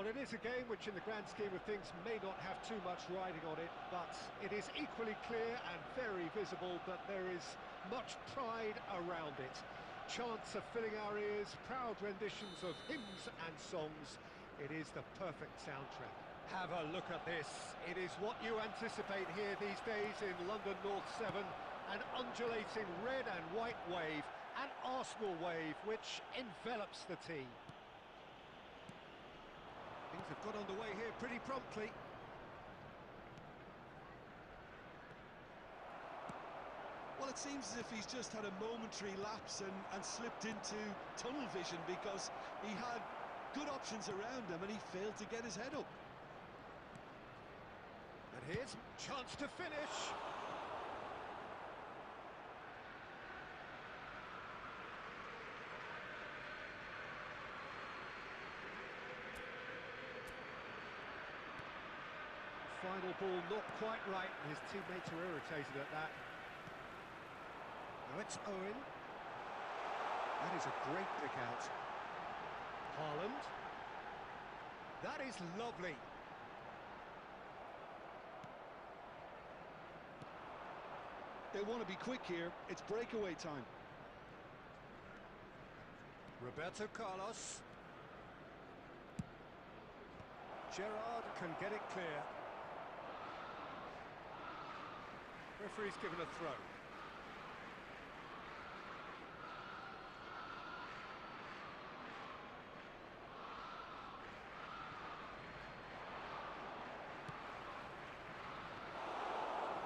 Well, it is a game which in the grand scheme of things may not have too much riding on it, but it is equally clear and very visible that there is much pride around it. Chants are filling our ears, proud renditions of hymns and songs. It is the perfect soundtrack. Have a look at this. It is what you anticipate here these days in London North 7, an undulating red and white wave, an Arsenal wave which envelops the team. Things have got underway here pretty promptly. Well, it seems as if he's just had a momentary lapse and slipped into tunnel vision, because he had good options around him and he failed to get his head up. And here's chance to finish. Final ball not quite right, and his teammates are irritated at that. Now it's Owen. That is a great pick out. Haaland. That is lovely. They want to be quick here. It's breakaway time. Roberto Carlos. Gerrard can get it clear. Referee's given a throw.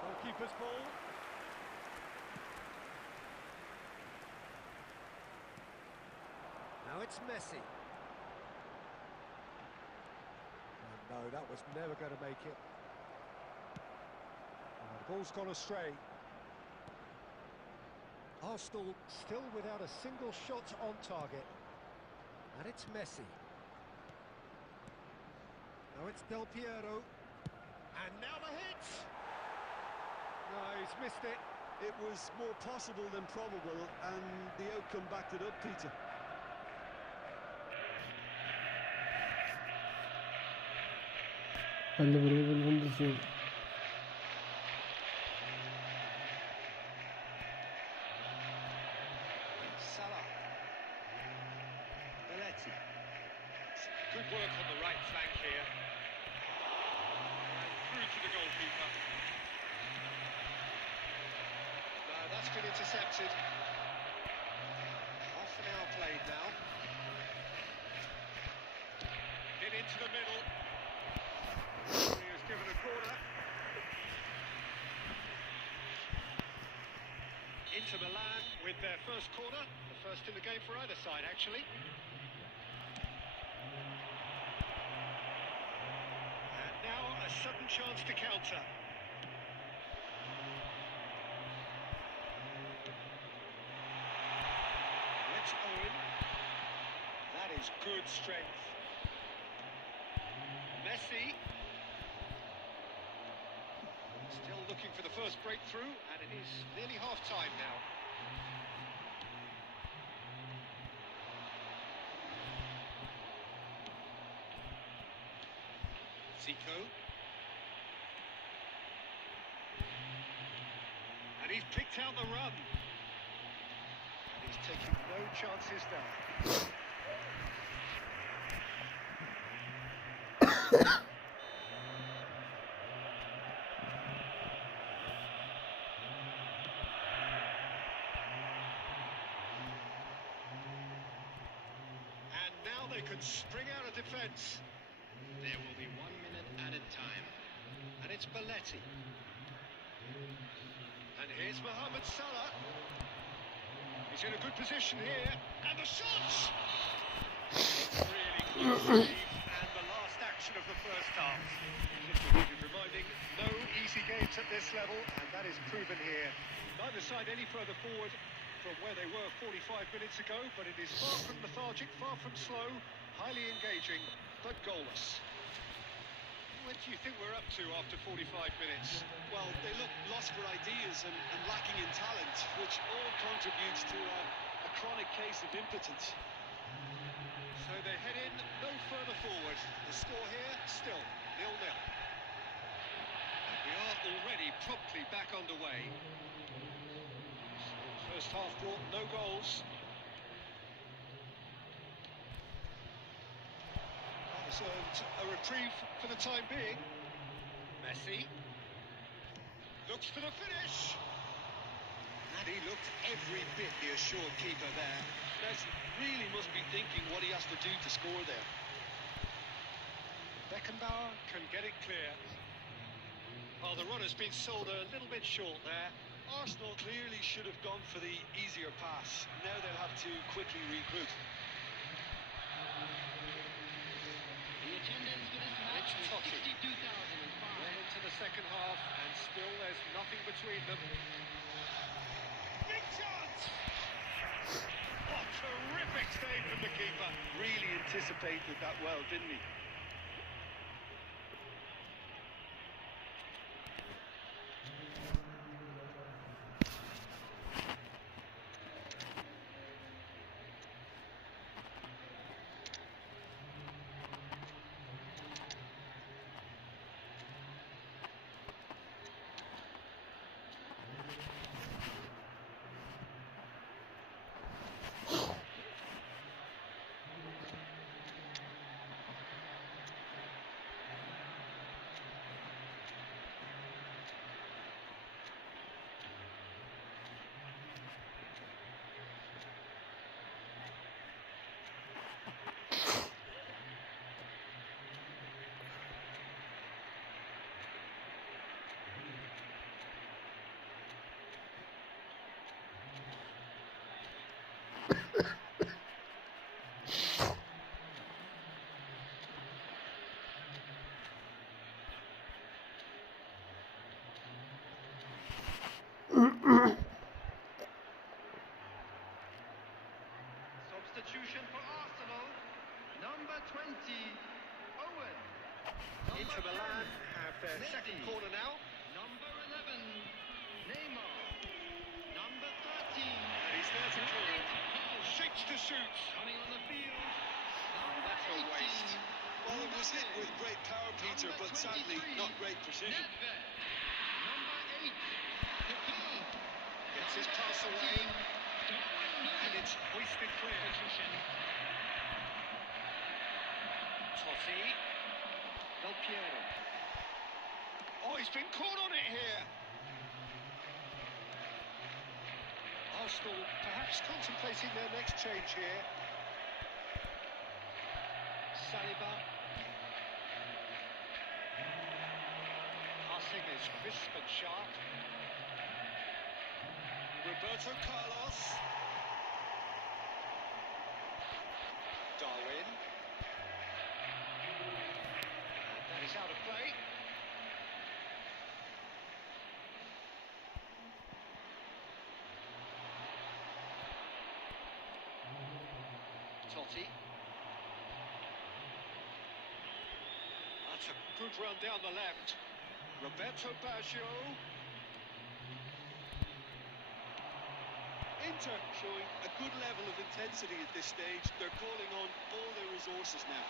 Goalkeeper's ball. Now it's Messi. No, that was never going to make it. The ball's gone astray. Arsenal still without a single shot on target. And it's Messi. Now it's Del Piero. And now the hit! No, he's missed it. It was more possible than probable, and the outcome backed it up, Peter. Salah. Belletti. Good work on the right flank here. And through to the goalkeeper. No, that's been intercepted. Half an hour played now. Hit into the middle. He has given a corner. Inter Milan with their first corner, the first in the game for either side, actually. And now a sudden chance to counter. Let's Owen. That is good strength. Messi. Still looking for the first breakthrough, and it is nearly half-time now. Zico. And he's picked out the run. And he's taking no chances there. They can spring out of defence. There will be 1 minute added time. And it's Belletti. And here's Mohamed Salah. He's in a good position here. And the shots! Really good save. And the last action of the first half. Just needed reminding, no easy games at this level. And that is proven here. Neither side any further forward from where they were 45 minutes ago, but it is far from lethargic, far from slow, highly engaging, but goalless. What do you think we're up to after 45 minutes? Well, they look lost for ideas and lacking in talent, which all contributes to a chronic case of impotence. So they head in no further forward. The score here, still 0-0. And we are already promptly back underway. First half brought no goals. That has earned a reprieve for the time being. Messi looks for the finish. And he looked every bit the assured keeper there. Messi really must be thinking what he has to do to score there. Beckenbauer can get it clear. Well, the run has been sold a little bit short there. Arsenal clearly should have gone for the easier pass. Now they'll have to quickly regroup. The attendance for this match is 62,005. Well into the second half, and still there's nothing between them. Big chance! What terrific save from the keeper. Really anticipated that well, didn't he? Number 20, Owen. Inter Milan have their second corner now. Number 11, Neymar. Number 13. And he's there to clear it. Shapes to shoot. Coming on the field. Number That's a 18. waste. Well, it was hit with great power, Peter, but sadly not great precision. Nedved. Number 8, Pepe. Gets his pass away, and it's hoisted clear. Totti. Del Piero. Oh, he's been caught on it here. Arsenal perhaps contemplating their next change here. Saliba. Passing is crisp and sharp. Roberto Carlos. Darwin. And that is out of play. Totti. That's a good run down the left. Roberto Baggio. Inter showing a good level of intensity at this stage. They're calling on all their resources now.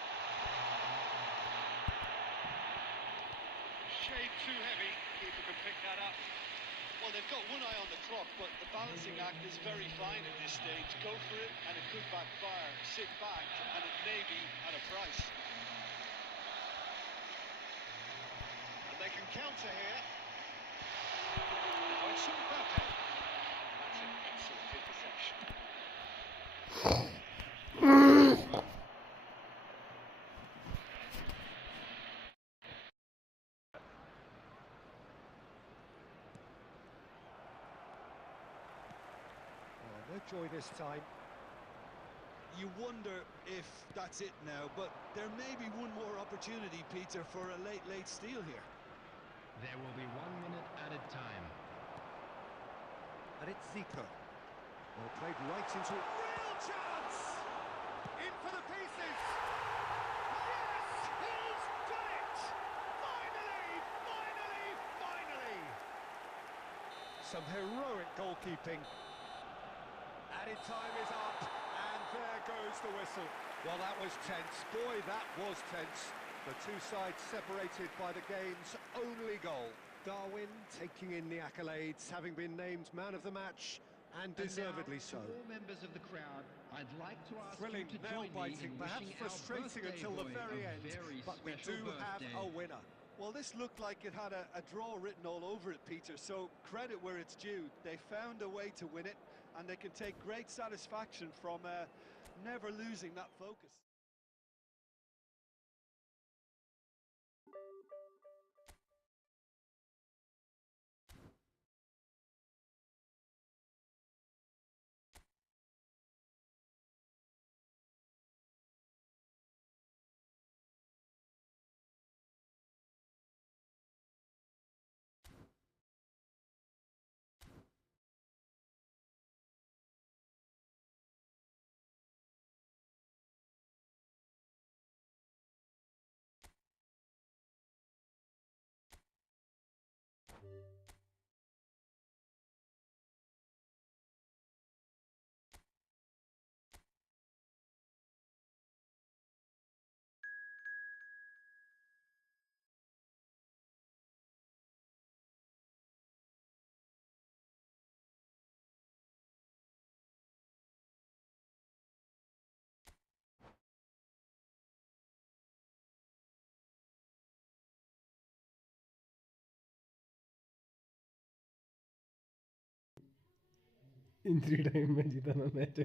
Shade too heavy. Keeper can pick that up. Well, they've got one eye on the clock, but the balancing act is very fine at this stage. Go for it, and it could backfire. Sit back, and it may be at a price. And they can counter here. Oh, it's Mbappe. That's an excellent interception. No joy this time. You wonder if that's it now, but there may be one more opportunity, Peter, for a late steal here. There will be 1 minute added time. And it's Zico. Well, played right into it. Real chance! In for the pieces! Yes! He's done it! Finally! Finally! Finally! Some heroic goalkeeping. Added time is up, and there goes the whistle. Well, that was tense. Boy, that was tense. The two sides separated by the game's only goal. Darwin taking in the accolades, having been named man of the match, and deservedly so. To all members of the crowd, I'd like to ask Thrilling, you to join me nail-biting, in perhaps wishing our frustrating birthday until the boy very a end, very but we do special have birthday. a winner. Well, this looked like it had a draw written all over it, Peter, so credit where it's due. They found a way to win it, and they can take great satisfaction from never losing that focus. Injury time में जीता ना match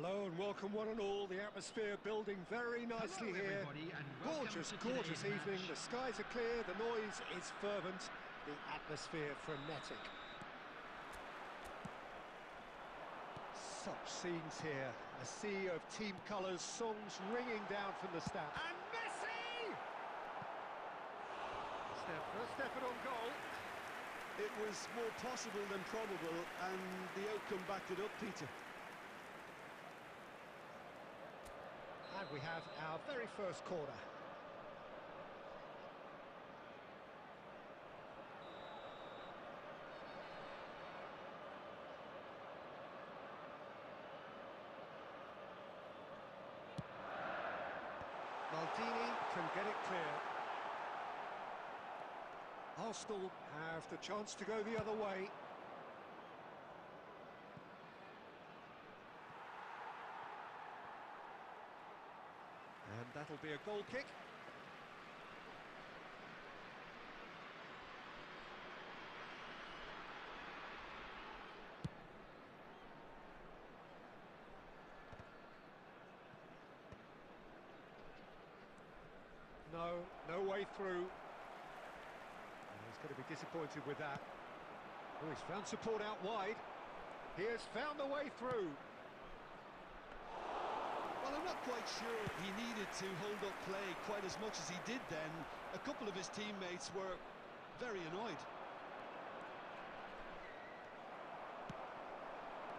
Hello and welcome one and all. The atmosphere building very nicely Hello, here. everybody, and welcome Gorgeous, to gorgeous today's evening. match. The skies are clear, the noise is fervent, the atmosphere frenetic. Such scenes here. A sea of team colours, songs ringing down from the stands. And Messi! First effort on goal. It was more possible than probable, and the outcome backed it up, Peter. And we have our very first corner. Maldini can get it clear. Arsenal have the chance to go the other way. And that'll be a goal kick. No way through. He's going to be disappointed with that. Oh, he's found support out wide. He has found the way through. Well, I'm not quite sure he needed to hold up play quite as much as he did then. A couple of his teammates were very annoyed.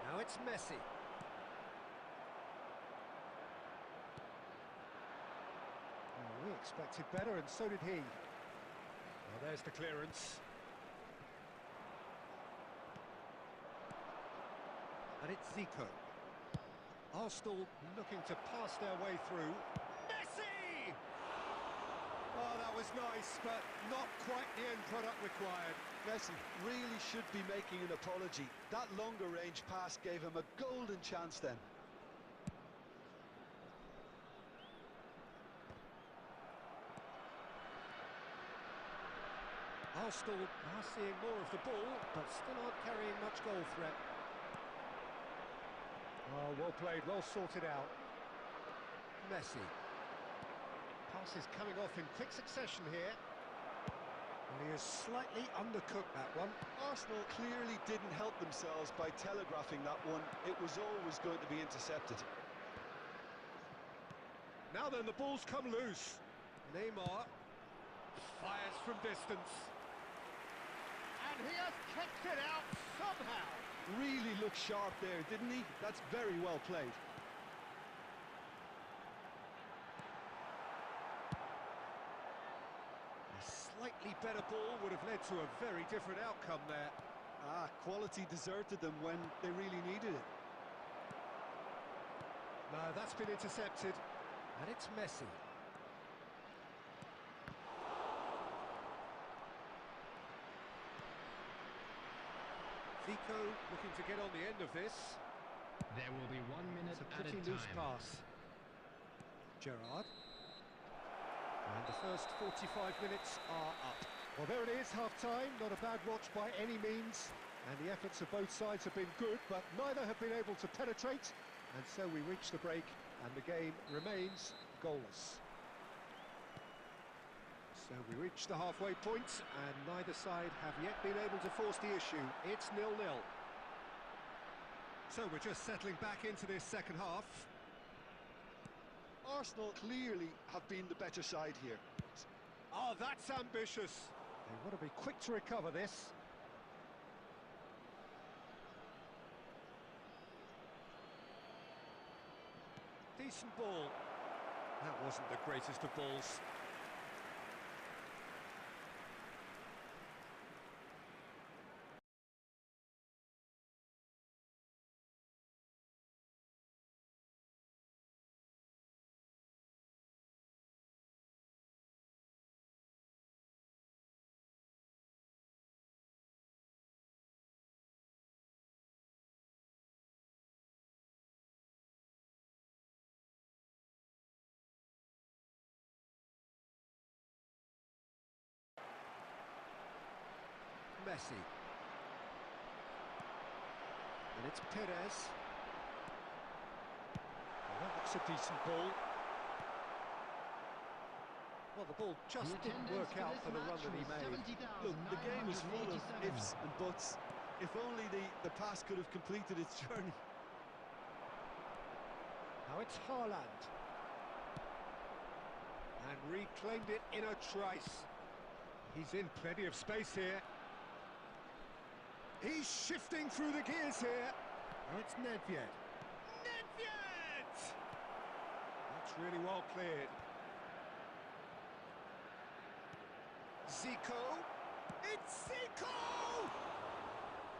Now it's Messi. We expected better, and so did he. Well, there's the clearance. And it's Zico. Arsenal looking to pass their way through. Messi! Oh, that was nice, but not quite the end product required. Messi really should be making an apology. That longer range pass gave him a golden chance then. Arsenal are seeing more of the ball, but still aren't carrying much goal threat. Oh, well played, well sorted out. Messi. Pass is coming off in quick succession here. And he has slightly undercooked that one. Arsenal clearly didn't help themselves by telegraphing that one. It was always going to be intercepted. Now then, the ball's come loose. Neymar fires from distance. And he has kept it out somehow. Really looked sharp there, didn't he? That's very well played. A slightly better ball would have led to a very different outcome there. Quality deserted them when they really needed it. No, that's been intercepted. And it's Messi. Zico looking to get on the end of this. There will be 1 minute It's a added pretty loose time. pass. Gerrard. And the first 45 minutes are up. Well, there it is, half-time. Not a bad watch by any means. And the efforts of both sides have been good, but neither have been able to penetrate. And so we reach the break, and the game remains goalless. So we reach the halfway point, and neither side have yet been able to force the issue. It's 0-0. So we're just settling back into this second half. Arsenal clearly have been the better side here. Oh, that's ambitious. They want to be quick to recover this. Decent ball. That wasn't the greatest of balls. Messi. And it's Perez. Well, that's a decent ball. Well, the ball just didn't work out for the run that he made. Look, the game is full of ifs and buts. If only the pass could have completed its journey. Now it's Haaland. And reclaimed it in a trice. He's in plenty of space here. He's shifting through the gears here. Oh, it's Nedved. Nedved! That's really well cleared. Zico. It's Zico!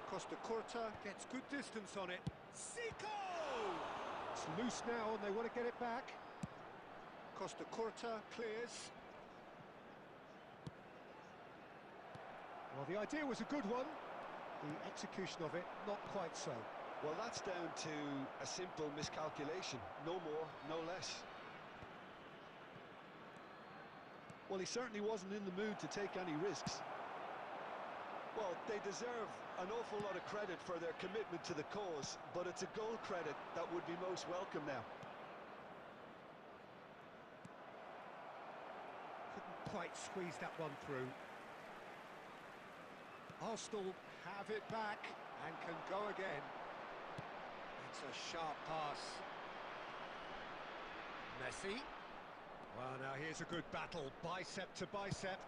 Costa Curta gets good distance on it. Zico! It's loose now and they want to get it back. Costa Curta clears. Well, the idea was a good one. The execution of it, not quite so. Well, that's down to a simple miscalculation. No more, no less. Well, he certainly wasn't in the mood to take any risks. Well, they deserve an awful lot of credit for their commitment to the cause, but it's a goal credit that would be most welcome now. Couldn't quite squeeze that one through. Arsenal have it back and can go again. It's a sharp pass. Messi. Well, now here's a good battle, bicep to bicep.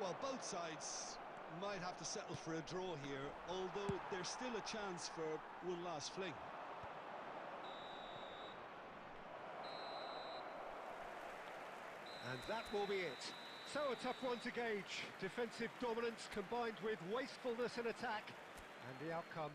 Well, both sides might have to settle for a draw here, although there's still a chance for one last fling. And that will be it. So a tough one to gauge. Defensive dominance combined with wastefulness in attack, and the outcome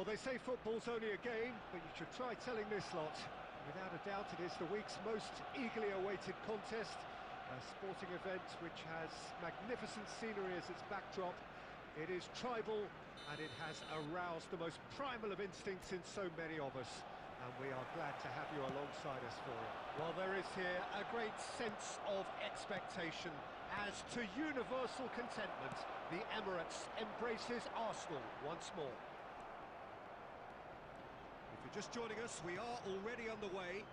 Well, they say football's only a game, but you should try telling this lot. Without a doubt, it is the week's most eagerly awaited contest. A sporting event which has magnificent scenery as its backdrop. It is tribal, and it has aroused the most primal of instincts in so many of us. And we are glad to have you alongside us for it. Well, there is here a great sense of expectation. As to universal contentment, the Emirates embraces Arsenal once more. If you're just joining us, we are already underway.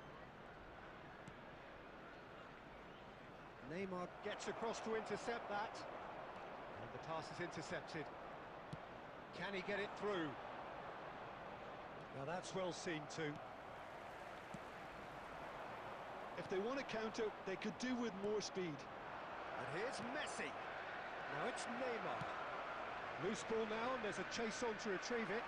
Neymar gets across to intercept that. And the pass is intercepted. Can he get it through? Now that's well seen too. If they want to counter, they could do with more speed. And here's Messi. Now it's Neymar. Loose ball now, and there's a chase on to retrieve it.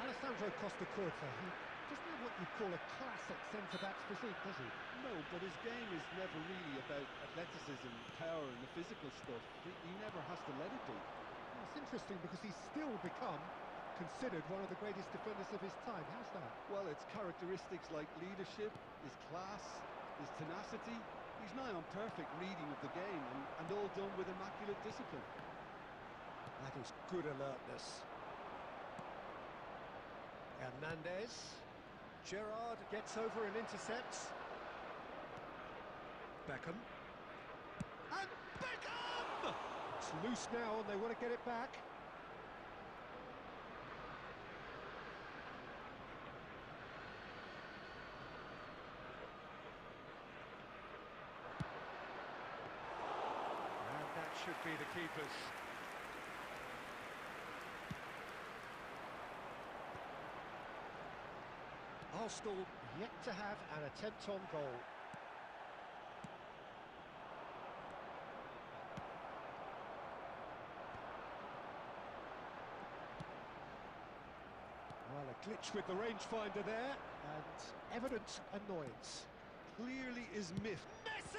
Alessandro Costa Curta, he doesn't have what you'd call a classic centre-back's physique, does he? No, but his game is never really about athleticism, power and the physical stuff. He never has to let it be. Well, it's interesting because he's still become considered one of the greatest defenders of his time. How's that? Well, it's characteristics like leadership, his class, his tenacity. He's nigh on perfect reading of the game and all done with immaculate discipline. That is good alertness. Hernandez. Gerrard gets over and intercepts. Beckham. And Beckham! It's loose now and they want to get it back. And that should be the keepers. Arsenal yet to have an attempt on goal. Well, a glitch with the rangefinder there, and evident annoyance. Clearly is miffed. Messi!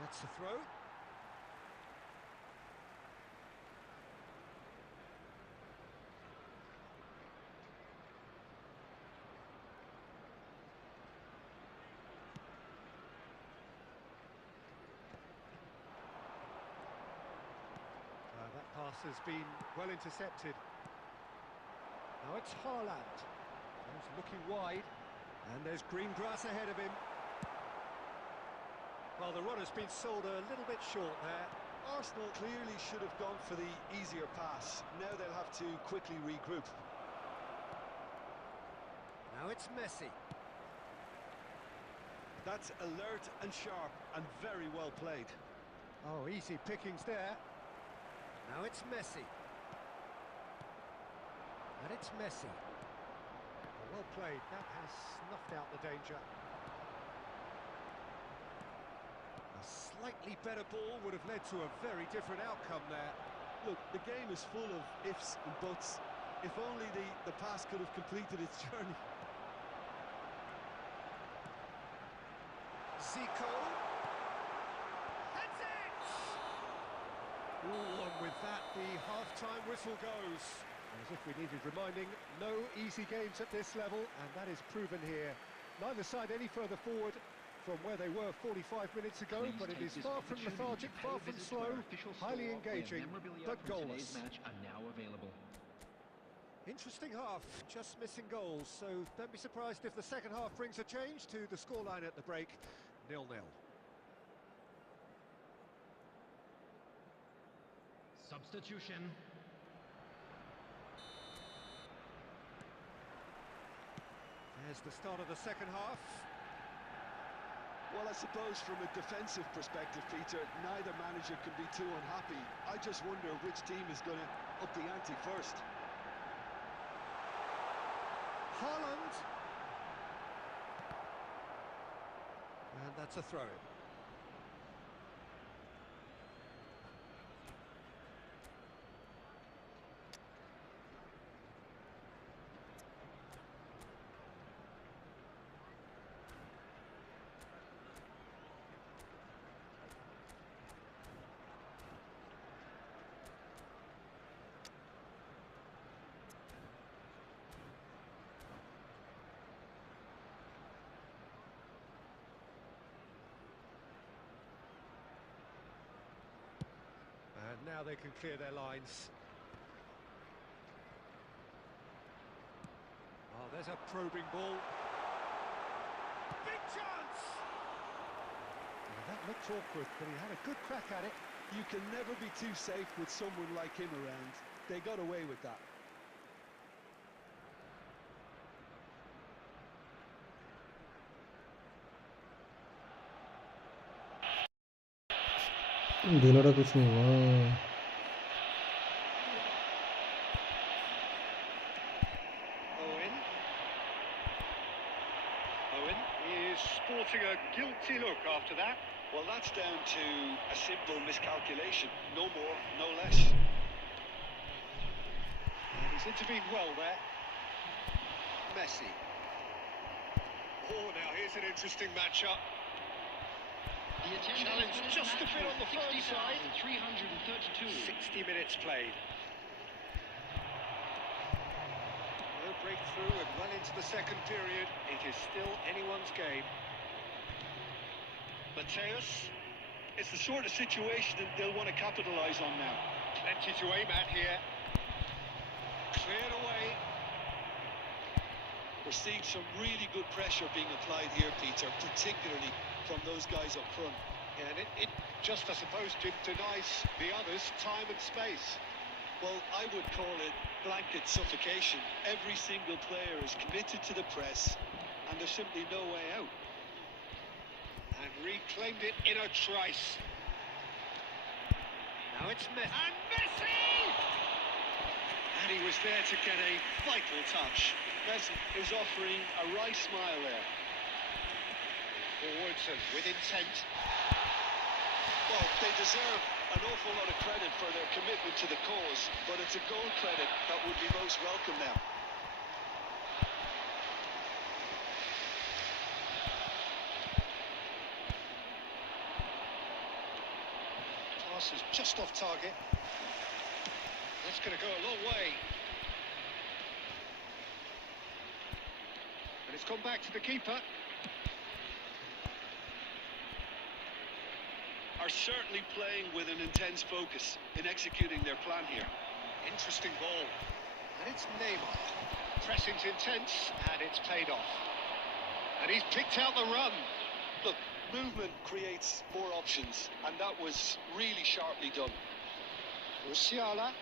That's the throw. That pass has been well intercepted. Now it's Haaland. He's looking wide, and there's green grass ahead of him. Well, the run has been sold a little bit short there. Arsenal clearly should have gone for the easier pass. Now they'll have to quickly regroup. Now it's Messi. That's alert and sharp and very well played. Oh, easy pickings there. Now it's Messi. And it's Messi. Well played. That has snuffed out the danger. A slightly better ball would have led to a very different outcome there. Look, the game is full of ifs and buts. If only the pass could have completed its journey. Zico. That's it! Ooh, and with that, the half-time whistle goes. As if we needed reminding, no easy games at this level, and that is proven here. Neither side any further forward from where they were 45 minutes ago, but it is far from lethargic, far from slow, highly engaging, but goalless. Match are now available. Interesting half, just missing goals, so don't be surprised if the second half brings a change to the scoreline at the break, 0-0. Substitution. There's the start of the second half. Well, I suppose from a defensive perspective, Peter, neither manager can be too unhappy. I just wonder which team is going to up the ante first. Haaland. And that's a throw-in. how they can clear their lines. Oh, there's a probing ball. Big chance! Well, that looked awkward, but he had a good crack at it. You can never be too safe with someone like him around. They got away with that. दिनों का कुछ नहीं हुआ। Owen is sporting a guilty look after that. Well, that's down to a simple miscalculation. No more, no less. And he's intervened well there. Messi. Oh, now here's an interesting matchup. The Challenge attendance just a bit on the firm side. 60,332. 60 minutes played. No breakthrough and well into the second period. It is still anyone's game. Mateus, it's the sort of situation that they'll want to capitalise on now. Plenty to aim at here. Cleared away. We're seeing some really good pressure being applied here, Peter, particularly from those guys up front. Yeah, and it just, I suppose, denies the others time and space. Well, I would call it blanket suffocation. Every single player is committed to the press, and there's simply no way out. And reclaimed it in a trice. Now it's Messi. And Messi! And he was there to get a vital touch. Messi is offering a wry smile there. Forwards and with intent. Well, they deserve an awful lot of credit for their commitment to the cause, but it's a goal credit that would be most welcome now. Pass is just off target. That's going to go a long way. And it's gone back to the keeper. Are certainly playing with an intense focus in executing their plan here. Interesting ball. And it's Neymar. Pressing's intense, and it's paid off. And he's picked out the run. Look, movement creates more options, and that was really sharply done. Musiala.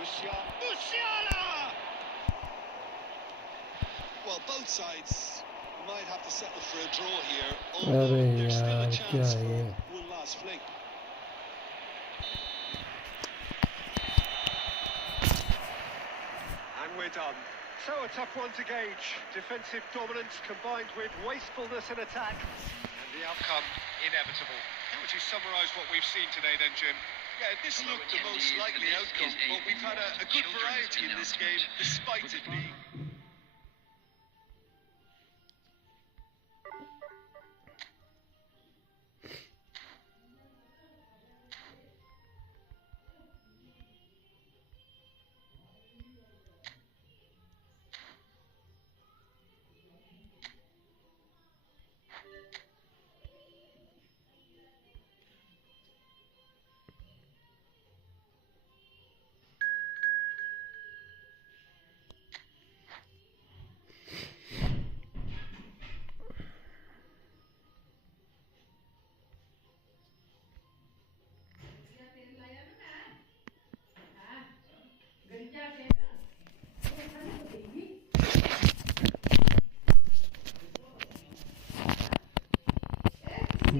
Musiala! Well, both sides might have to settle for a draw here, अरे although there's still a यार क्या chance है ये? for one last fling. And we're done. So a tough one to gauge. Defensive dominance combined with wastefulness in attack. And the outcome inevitable. How would you summarise what we've seen today then, Jim? Yeah, this looked the most likely outcome, but we've had a good variety in this game, despite it being...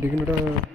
Dignity.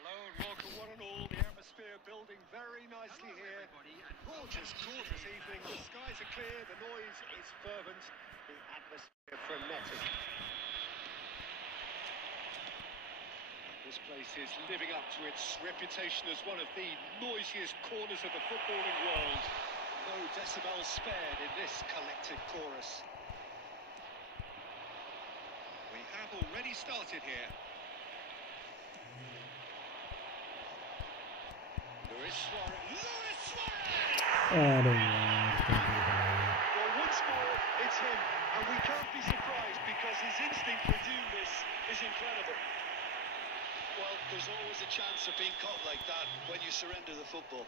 Hello and welcome one and all. The atmosphere building very nicely here. Gorgeous evening. The skies are clear, the noise is fervent, the atmosphere frenetic. This place is living up to its reputation as one of the noisiest corners of the footballing world. No decibels spared in this collective chorus. We have already started here. Luis Suarez! अरे यार Well, once more, it's him, and we can't be surprised because his instinct for doing this is incredible. Well, there's always a chance of being caught like that when you surrender the football.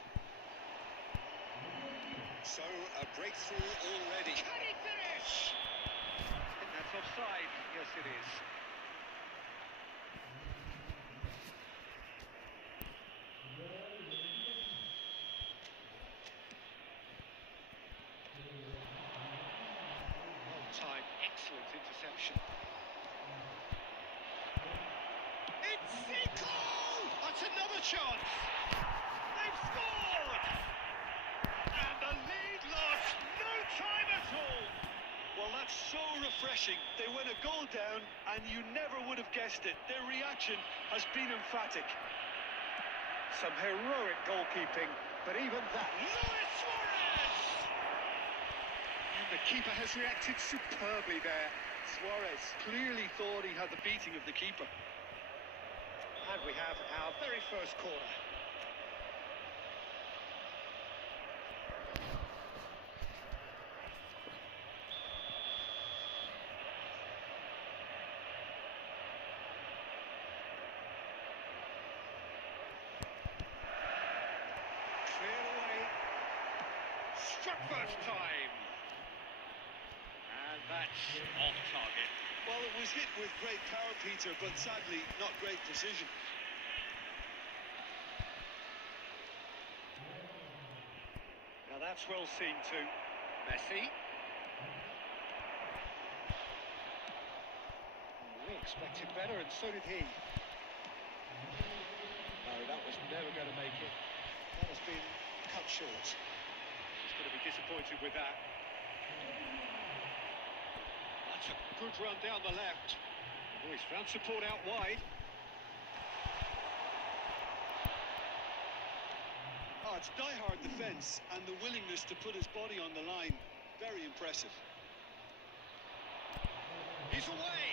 So, a breakthrough already. Can he finish? I think that's offside. Yes, it is. Time, excellent interception. It's Zico! That's another chance. They've scored! And the lead lost no time at all. Well, that's so refreshing. They went a goal down, and you never would have guessed it. Their reaction has been emphatic. Some heroic goalkeeping, but even that. Luis Suarez! The keeper has reacted superbly there. Suarez clearly thought he had the beating of the keeper. And we have our very first corner. Cleared away. Struck first time. And that's off target. Well, it was hit with great power, Peter, but sadly, not great precision. Now that's well seen too. Messi. We expected better, and so did he. No, that was never going to make it. That has been cut short. He's going to be disappointed with that. That's a good run down the left. Oh, he's found support out wide. Oh, it's die-hard defence, and the willingness to put his body on the line. Very impressive. He's away.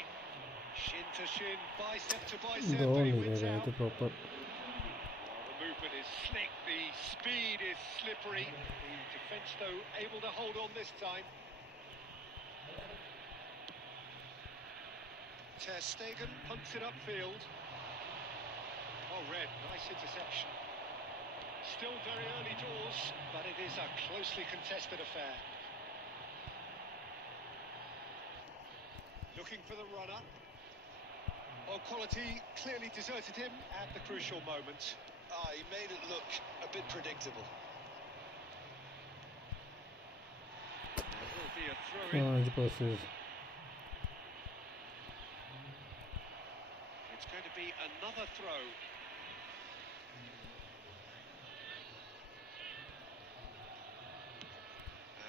Shin to shin, bicep to bicep, दो and he नहीं wins रह out. गए थे proper The movement is slick, the speed is slippery. The defence, though, able to hold on this time. Ter Stegen punts it upfield. Oh, Red, nice interception. Still very early doors, but it is a closely contested affair. Looking for the runner. Oh, quality clearly deserted him at the crucial moment. Ah, he made it look a bit predictable. There will be a throw-in. हाँ इस process It's going to be another throw.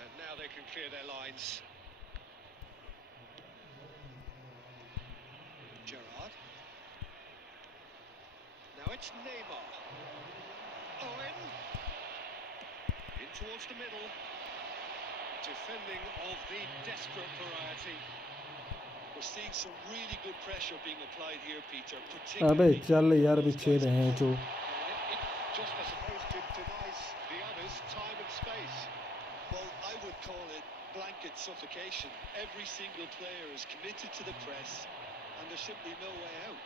And now they can clear their lines. Gerrard. Now it's Neymar. Owen. In towards the middle. Defending of the desperate variety. We're seeing some really good pressure being applied here, Peter. अबे Particularly चल यार पीछे रहे जो It just, I suppose, denies the others time and space. well, I would call it blanket suffocation. Every single player is committed to the press, and there's simply no way out.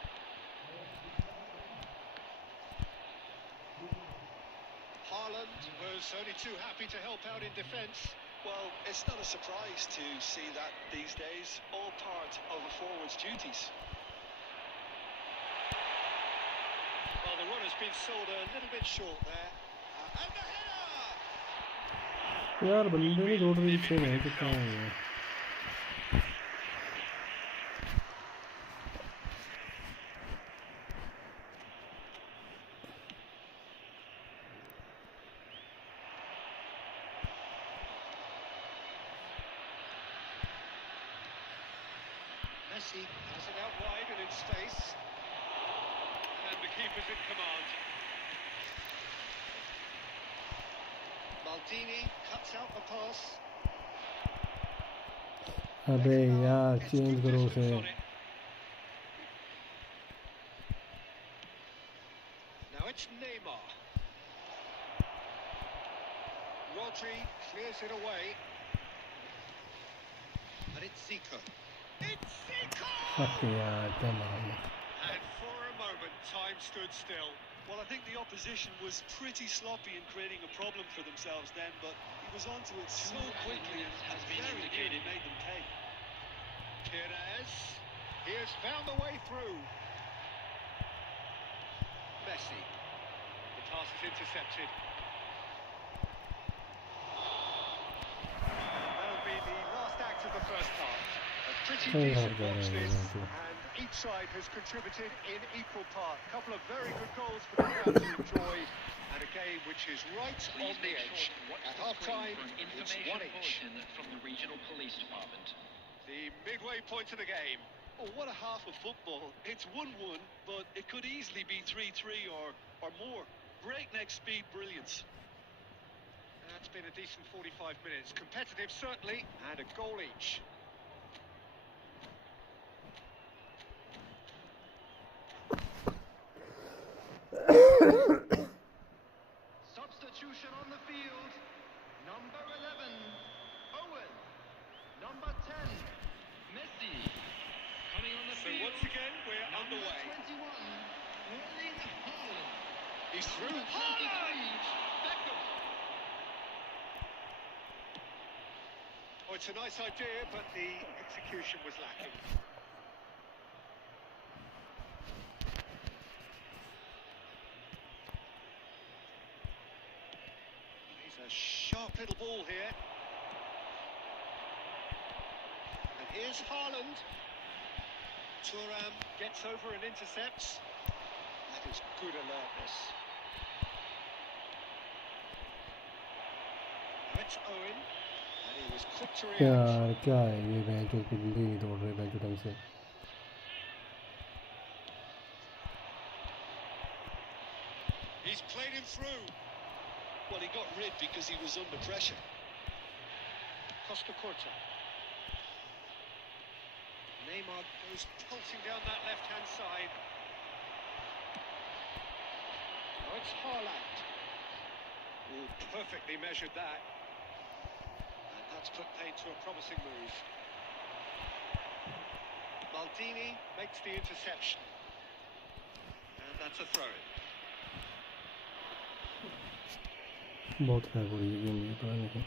Haaland was only too happy to help out in defence. Well, it's not a surprise to see that these days, all part of a forward's duties. Well, the run has been sold a little bit short there. And the header! यार बंदे नहीं दौड़ रही पीछे में कितना है ये Messi has it out wide and in space. And the keeper's in command. Maldini cuts out the pass. अबे यार चेंज करो उसे Now it's Neymar. Rodri clears it away. And it's Zico. It's Zico! fuck यार क्या मारा And for a moment, time stood still. Well, I think the opposition was pretty sloppy in creating a problem for themselves then, but he was onto it so quickly and very nearly made them pay. Pires, he has found the way through. Messi, the pass is intercepted. That'll be the last act of the first half. A pretty decent watch this, and each side has contributed in equal part. A couple of very good goals for the crowd to enjoy, and a game which is right on the edge. At half-time, it's 1-1. From the regional police department. The midway point of the game. Oh, what a half of football. It's 1-1, but it could easily be 3-3 or more. Breakneck speed brilliance. That's been a decent 45 minutes. Competitive, certainly, and a goal each. Substitution on the field. Number 11, Owen. Number 10, Messi. Coming on the So field. once again, we're Number underway. 21, Erling Haaland. He's through. Number 23, Beckham. Oh, it's a nice idea, but the execution was lacking. He's a sharp little ball here. And here's Haaland. Thuram gets over and intercepts. That is good alertness. Now it's Owen. And he was quick to react. यार क्या है ये bench पे बंदे नहीं दौड़ रहे bench ढंग से He's played him through. Well, he got rid because he was under pressure. Costa Curta. Neymar goes pulsing down that left-hand side. Now it's Haaland. Oh, perfectly measured that. And that's put paid to a promising move. Maldini makes the interception. And that's a throw-in. बहुत खराब हो रही है game ये पता नहीं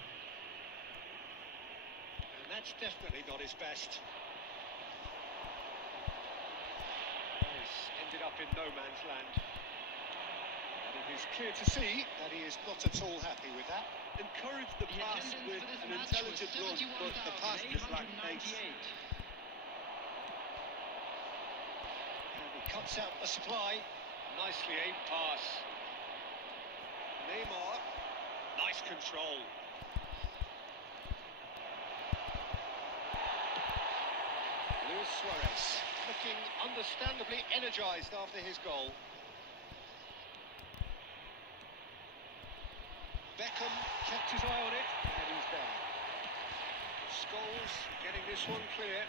And that's definitely not his best. He's ended up in no man's land. And it is clear to see that he is not at all happy with that. Encouraged the The pass attendance with for this an match intelligent was run, but the pass just lacked pace. 71,898. And he cuts out the supply. Nicely aimed pass. Neymar. Nice control. Luis Suarez looking understandably energised after his goal. Beckham kept his eye on it, and he's there. Scholes getting this one clear.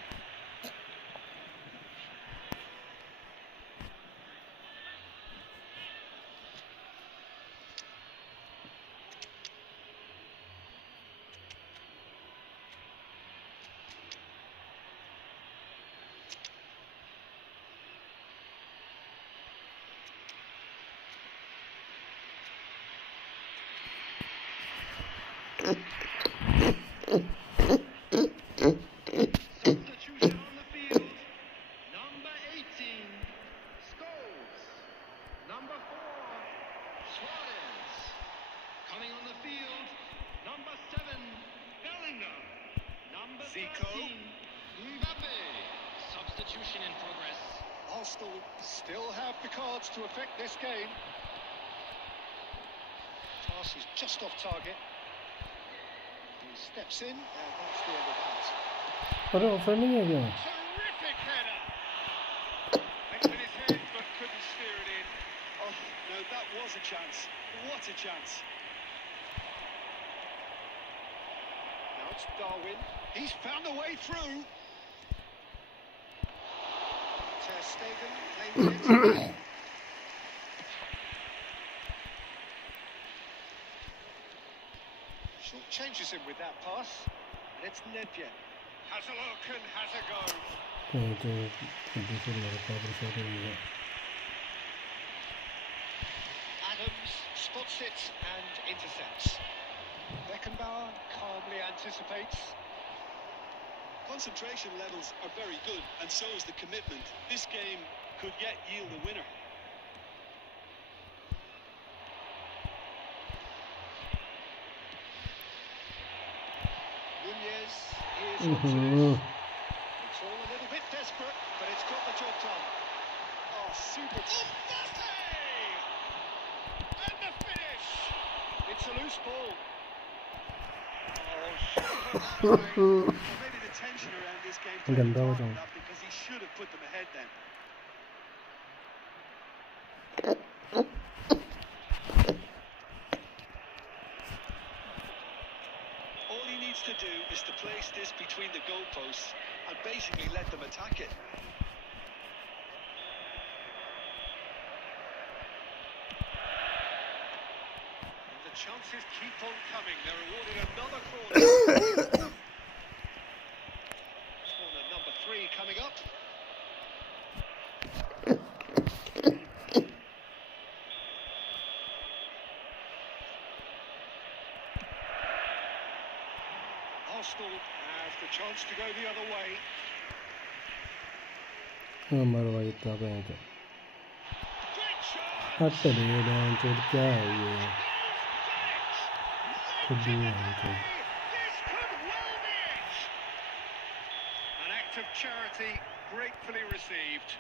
Substitution on the field. Number 18, Scholes. Number 4, Suarez. Coming on the field, number 7, Bellingham. Number Zico. 13, Mbappe. Substitution in progress. Arsenal still have the cards to affect this game. Pass is just off target. He steps in, and that's the end of that. अरे offside नहीं है क्या? Terrific header! Went with his head, but couldn't steer it in. Oh, no, that was a chance. What a chance. Now it's Darwin. He's found a way through. Ter Stegen claims it. Short changes him with that pass. And it's Nedved. Has a look and has a go. नहीं तो दूसरे मेरे power shot ही है. Adams spots it and intercepts. Beckenbauer calmly anticipates. Concentration levels are very good, and so is the commitment. This game could yet yield a winner. Nunez is onto this. It's all a little bit desperate, but it's got the job done. Oh, super. And the finish! It's a loose ball. Well, maybe the tension around this game played a गंदा हो part in जाऊँ. that, because he should have put them ahead then. All he needs to do is to place this between the goalposts and basically let them attack it. And the chances keep on coming. They're awarded another corner. Corner number 3 coming up. Arsenal have the chance to go the other way. हमारा भाई इतना bank है. Great shot! हट रही है down चोट क्या है ये? खुद ही है तो. This could well be it. An act of charity gratefully received.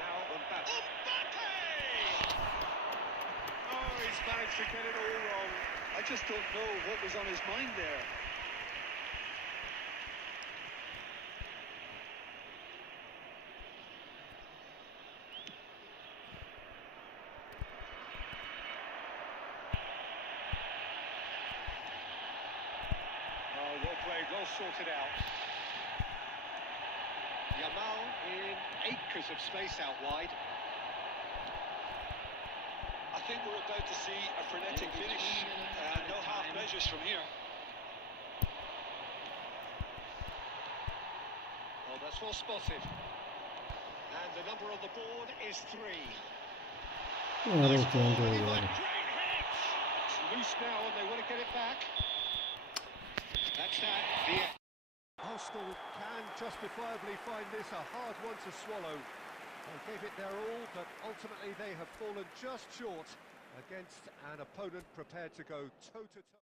Now Mbappe. Oh, he's managed to get it all wrong. I just don't know what was on his mind there. Oh, well played, well sorted out. Yamal in acres of space out wide. I think we're about to see a frenetic finish. No half measures from here. Oh, that's well spotted. And the number on the board is 3. अरे change हो Great गया. hit! It's loose now and they want to get it back. That's that. Arsenal can justifiably find this a hard one to swallow. They gave it their all, but ultimately they have fallen just short against an opponent prepared to go toe-to-toe.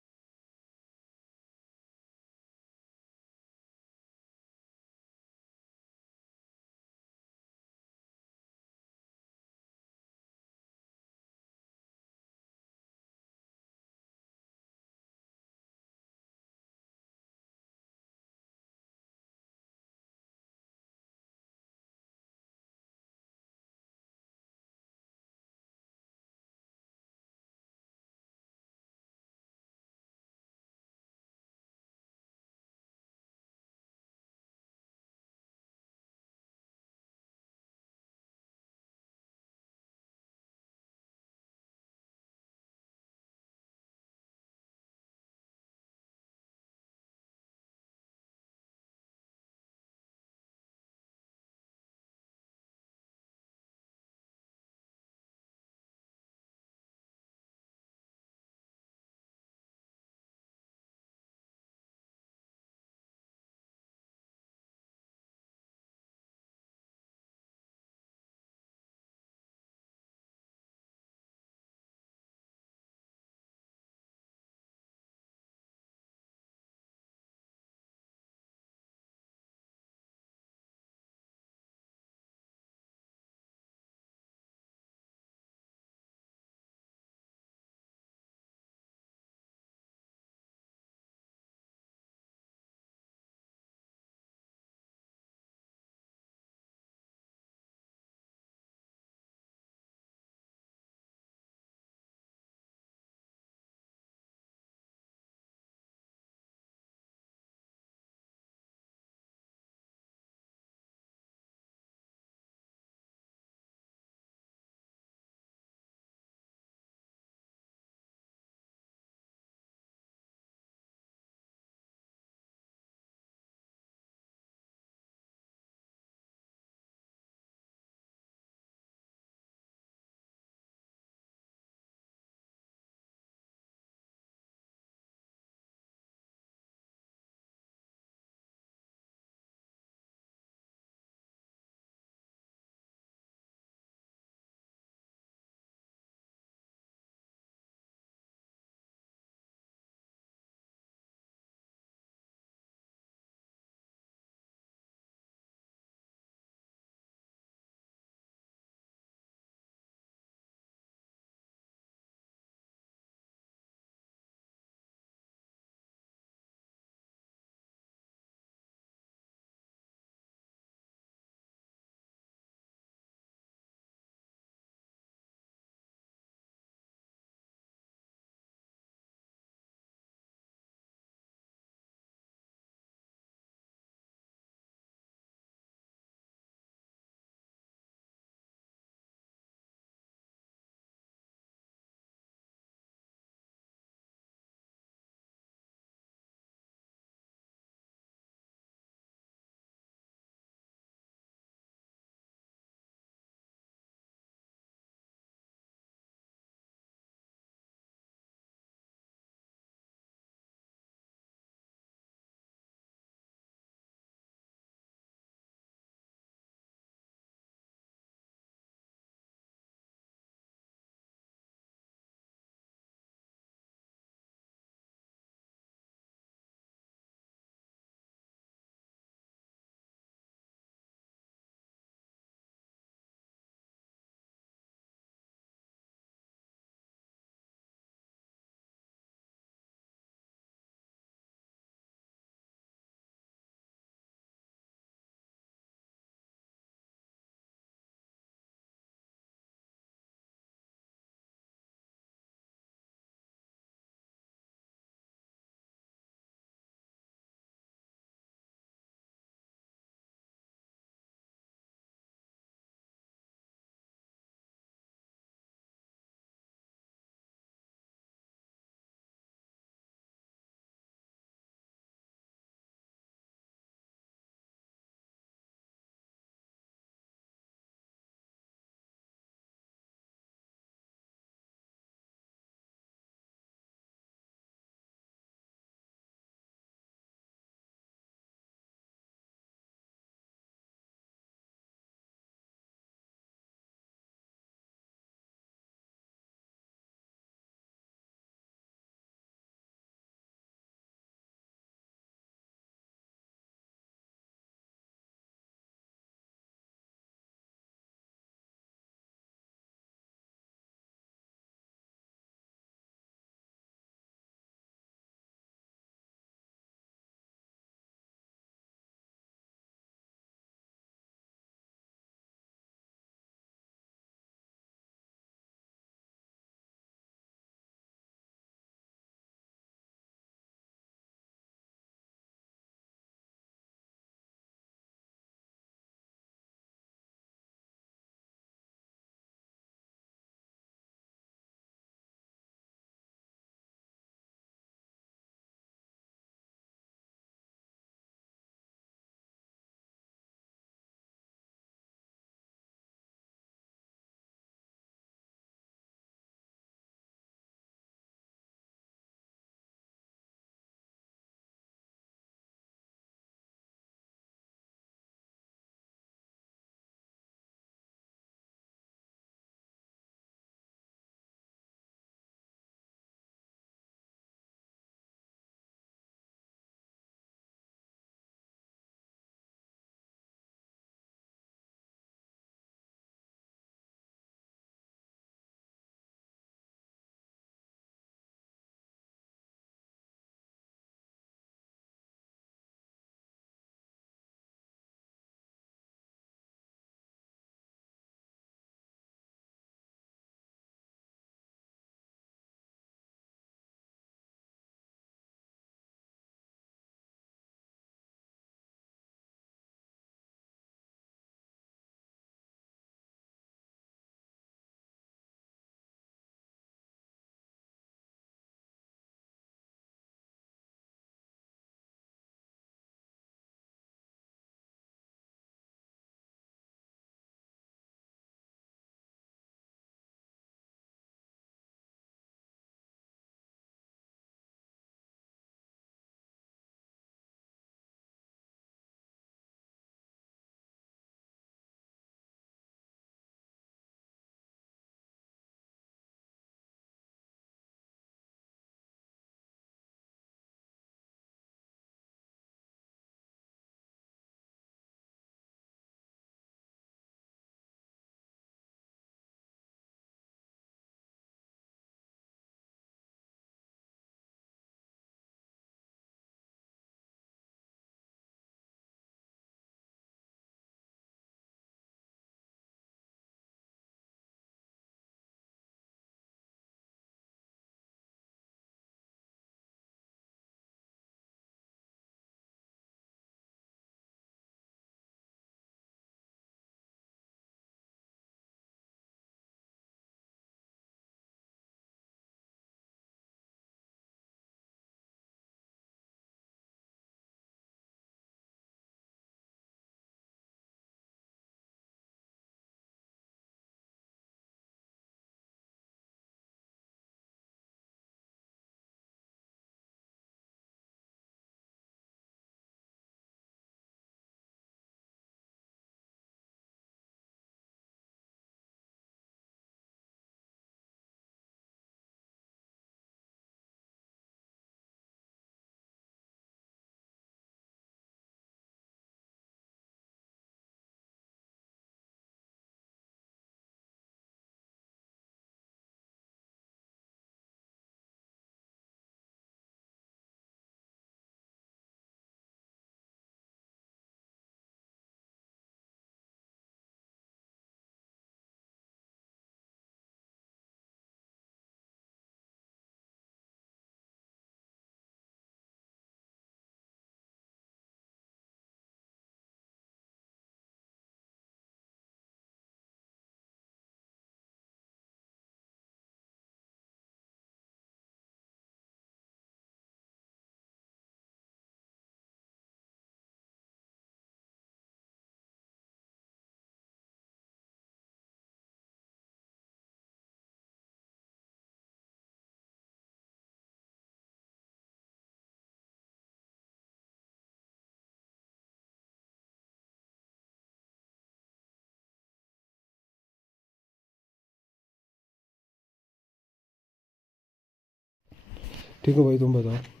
ठीक है भाई, तुम बताओ।